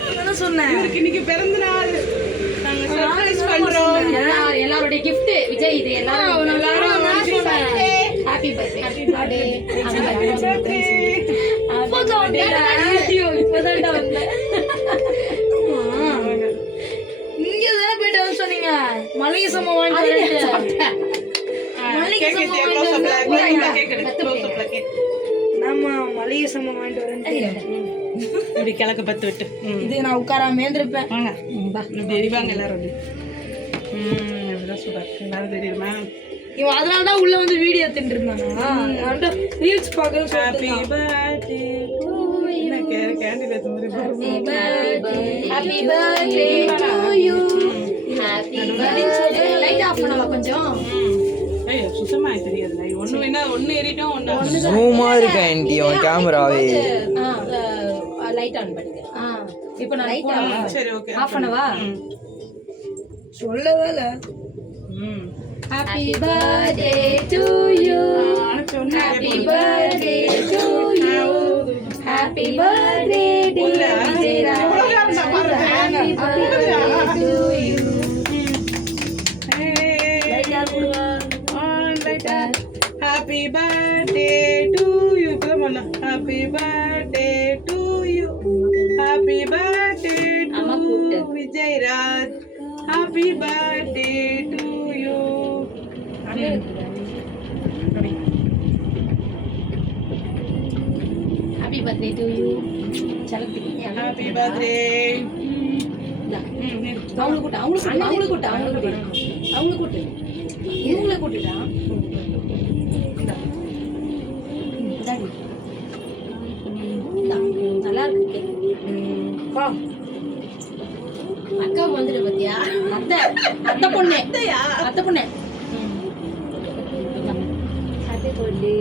இப்பதான் சொன்னேன் இன்னைக்கு பிறந்த நாள் நாங்க சர்ப்ரைஸ் பண்றோம் எல்லாரோட gift விஜய் இது எல்லாரும் ஹேப்பி பர்த்டே ஹேப்பி பர்த்டே இப்போதான் வந்தேன் இங்க தானே போயிட்டு வந்து சொன்னீங்க மளிகை சாமான் வாங்கிட்டு மளிகை சாமான் வாங்கிட்டு வரேன் இப்படி கிழக்க பத்து விட்டு இது நான் உட்காராம இருந்திருப்பேன் தெரிவாங்க எல்லாரும் சூப்பர் எல்லாரும் தெரியுமா இவன் அதனால தான் உள்ள வந்து வீடியோ எடுத்துட்டு இருந்தாங்க ரீல்ஸ் பார்க்கணும் happy birthday happy birthday to you happy birthday light off பண்ணவா கொஞ்சம் ஏய் சுத்தமா தெரியாதுல ஒண்ணு வேணா ஒண்ணு ஏறிட்டோம் ஒண்ணு ஜூமா இருக்கு ஆன்ட்டி உன் கேமராவே லைட் ஆன் பண்ணிக்க இப்போ நான் லைட் சரி ஓகே ஆஃப் பண்ணவா சொல்லவே இல்ல happy birthday to you happy birthday to you happy birthday dear happy birthday to you light on பண்ணுவா on light on happy birthday to you கமனா happy birthday to you happy birthday to Vijay Raj happy birthday to you happy birthday to you சலக்கு happy birthday அவங்களுக்கு கூட்டு இவங்கள கூட்டுடா நல்லா இருக்கு அக்கா வந்துடு பத்தியா அத்தை பொண்ணு ஹாப்பி பர்த்டே